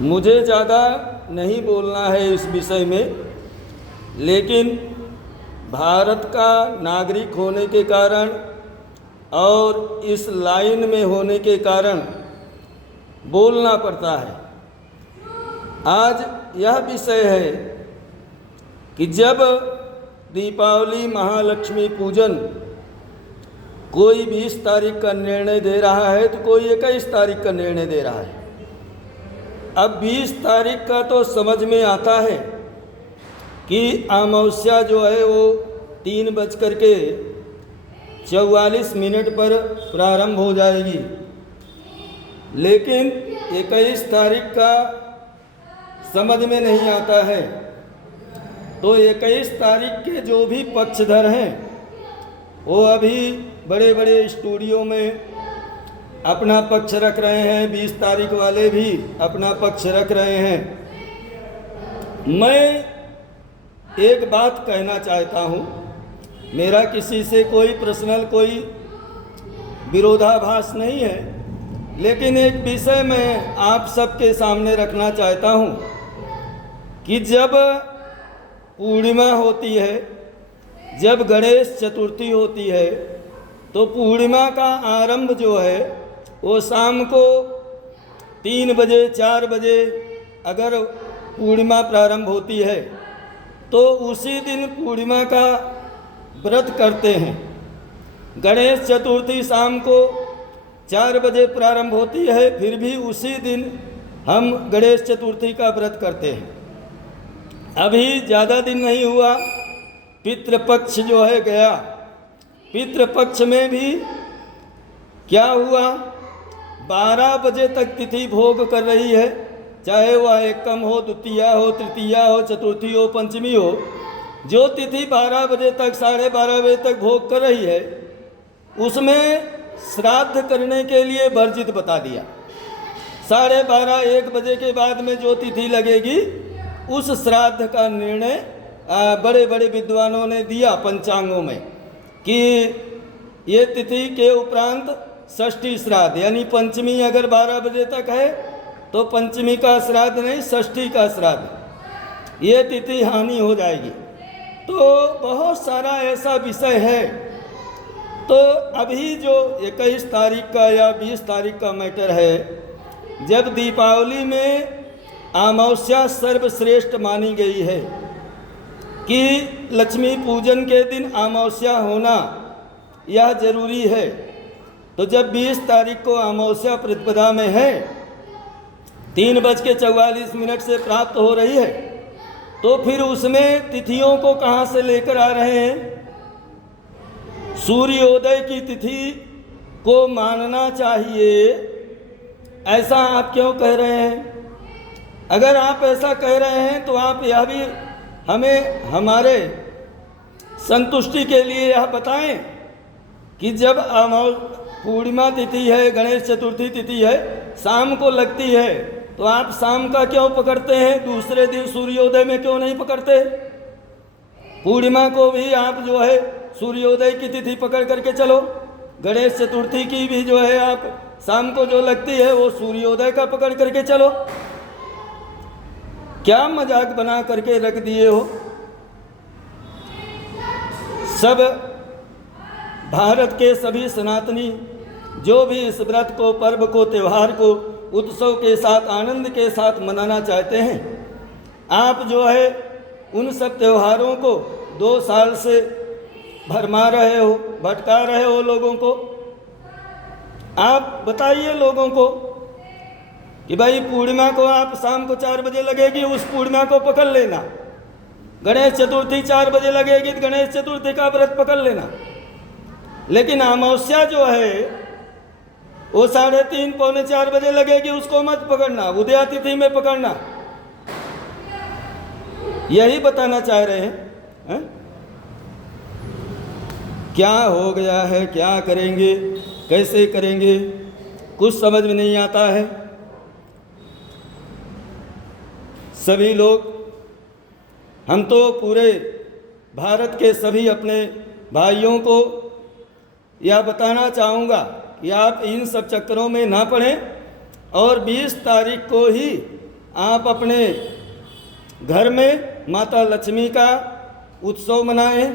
मुझे ज़्यादा नहीं बोलना है इस विषय में, लेकिन भारत का नागरिक होने के कारण और इस लाइन में होने के कारण बोलना पड़ता है। आज यह विषय है कि जब दीपावली, महालक्ष्मी पूजन कोई 20 तारीख का निर्णय दे रहा है तो कोई 21 तारीख का निर्णय दे रहा है। अब 20 तारीख का तो समझ में आता है कि अमावस्या जो है वो 3:44 पर प्रारंभ हो जाएगी, लेकिन 21 तारीख का समझ में नहीं आता है। तो 21 तारीख के जो भी पक्षधर हैं वो अभी बड़े बड़े स्टूडियो में अपना पक्ष रख रहे हैं, 20 तारीख वाले भी अपना पक्ष रख रहे हैं। मैं एक बात कहना चाहता हूँ, मेरा किसी से कोई पर्सनल कोई विरोधाभास नहीं है, लेकिन एक विषय मैं आप सबके सामने रखना चाहता हूँ कि जब पूर्णिमा होती है, जब गणेश चतुर्थी होती है, तो पूर्णिमा का आरंभ जो है वो शाम को 3 बजे 4 बजे अगर पूर्णिमा प्रारंभ होती है तो उसी दिन पूर्णिमा का व्रत करते हैं। गणेश चतुर्थी शाम को 4 बजे प्रारंभ होती है, फिर भी उसी दिन हम गणेश चतुर्थी का व्रत करते हैं। अभी ज़्यादा दिन नहीं हुआ, पितृपक्ष जो है गया। पितृपक्ष में भी क्या हुआ, 12 बजे तक तिथि भोग कर रही है, चाहे वह एकम हो, द्वितीया हो, तृतीया हो, चतुर्थी हो, पंचमी हो। जो तिथि 12 बजे तक 12:30 बजे तक भोग कर रही है, उसमें श्राद्ध करने के लिए वर्जित बता दिया। 12:30 1 बजे के बाद में जो तिथि लगेगी उस श्राद्ध का निर्णय बड़े बड़े विद्वानों ने दिया पंचांगों में कि ये तिथि के उपरांत षष्ठी श्राद्ध, यानी पंचमी अगर 12 बजे तक है तो पंचमी का श्राद्ध नहीं, षष्ठी का श्राद्ध, ये तिथि हानि हो जाएगी। तो बहुत सारा ऐसा विषय है। तो अभी जो 21 तारीख का या 20 तारीख का मैटर है, जब दीपावली में अमावस्या सर्वश्रेष्ठ मानी गई है कि लक्ष्मी पूजन के दिन अमावस्या होना यह जरूरी है, तो जब 20 तारीख को अमावस्या प्रतिपदा में है, 3:44 से प्राप्त हो रही है, तो फिर उसमें तिथियों को कहाँ से लेकर आ रहे हैं? सूर्योदय की तिथि को मानना चाहिए, ऐसा आप क्यों कह रहे हैं? अगर आप ऐसा कह रहे हैं तो आप यह भी हमें हमारे संतुष्टि के लिए यह बताएं कि जब पूर्णिमा तिथि है, गणेश चतुर्थी तिथि है, शाम को लगती है, तो आप शाम का क्यों पकड़ते हैं? दूसरे दिन सूर्योदय में क्यों नहीं पकड़ते? पूर्णिमा को भी आप जो है सूर्योदय की तिथि पकड़ करके चलो। गणेश चतुर्थी की भी जो है आप शाम को जो लगती है वो सूर्योदय का पकड़ करके चलो। क्या मजाक बना करके रख दिए हो? सब भारत के सभी सनातनी जो भी इस व्रत को, पर्व को, त्यौहार को उत्सव के साथ, आनंद के साथ मनाना चाहते हैं, आप जो है उन सब त्योहारों को 2 साल से भरमा रहे हो, भटका रहे हो लोगों को। आप बताइए लोगों को कि भाई पूर्णिमा को आप शाम को 4 बजे लगेगी, उस पूर्णिमा को पकड़ लेना। गणेश चतुर्थी 4 बजे लगेगी तो गणेश चतुर्थी का व्रत पकड़ लेना। लेकिन अमावस्या जो है वो 3:30 पौने 4 बजे लगेगी, उसको मत पकड़ना, उदया तिथि में पकड़ना। यही बताना चाह रहे हैं? क्या हो गया है, क्या करेंगे, कैसे करेंगे, कुछ समझ में नहीं आता है। सभी लोग, हम तो पूरे भारत के सभी अपने भाइयों को यह बताना चाहूँगा कि आप इन सब चक्करों में ना पड़ें और 20 तारीख को ही आप अपने घर में माता लक्ष्मी का उत्सव मनाएं,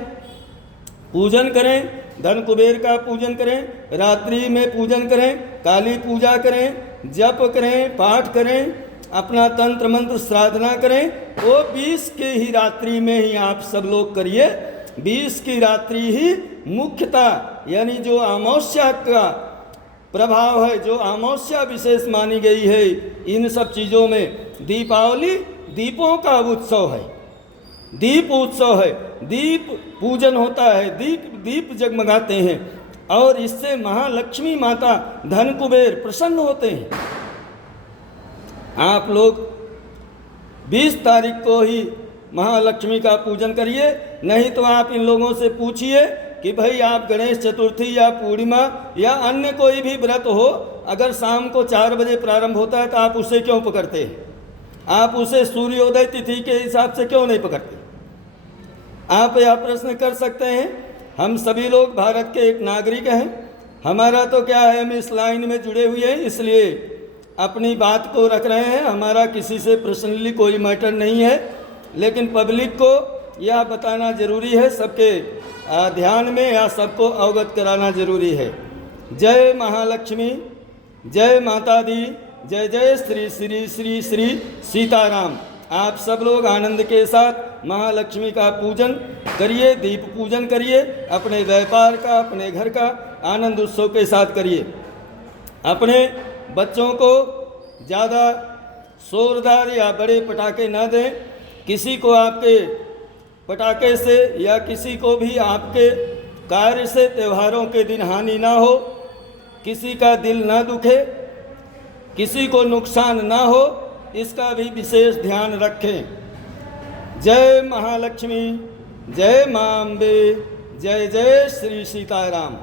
पूजन करें, धन कुबेर का पूजन करें, रात्रि में पूजन करें, काली पूजा करें, जप करें, पाठ करें, अपना तंत्र मंत्र साधना करें। वो 20 के ही रात्रि में ही आप सब लोग करिए। 20 की रात्रि ही मुख्यतः, यानी जो अमावस्या का प्रभाव है, जो अमावस्या विशेष मानी गई है, इन सब चीज़ों में दीपावली दीपों का उत्सव है, दीप उत्सव है, दीप पूजन होता है, दीप जगमगाते हैं और इससे महालक्ष्मी माता धन कुबेर प्रसन्न होते हैं। आप लोग 20 तारीख को ही महालक्ष्मी का पूजन करिए। नहीं तो आप इन लोगों से पूछिए कि भाई आप गणेश चतुर्थी या पूर्णिमा या अन्य कोई भी व्रत हो, अगर शाम को 4 बजे प्रारंभ होता है तो आप उसे क्यों पकड़ते हैं? आप उसे सूर्योदय तिथि के हिसाब से क्यों नहीं पकड़ते? आप यह प्रश्न कर सकते हैं। हम सभी लोग भारत के एक नागरिक हैं। हमारा तो क्या है, हम इस लाइन में जुड़े हुए हैं, इसलिए अपनी बात को रख रहे हैं। हमारा किसी से पर्सनली कोई मैटर नहीं है, लेकिन पब्लिक को यह बताना जरूरी है, सबके ध्यान में या सबको अवगत कराना जरूरी है। जय महालक्ष्मी, जय माता दी, जय जय श्री श्री श्री श्री सीताराम। आप सब लोग आनंद के साथ महालक्ष्मी का पूजन करिए, दीप पूजन करिए, अपने व्यापार का, अपने घर का आनंद उत्सव के साथ करिए। अपने बच्चों को ज़्यादा शोरदार या बड़े पटाखे ना दें। किसी को आपके पटाखे से या किसी को भी आपके कार्य से त्योहारों के दिन हानि ना हो, किसी का दिल ना दुखे, किसी को नुकसान ना हो, इसका भी विशेष ध्यान रखें। जय महालक्ष्मी, जय मां अम्बे, जय जय श्री सीताराम।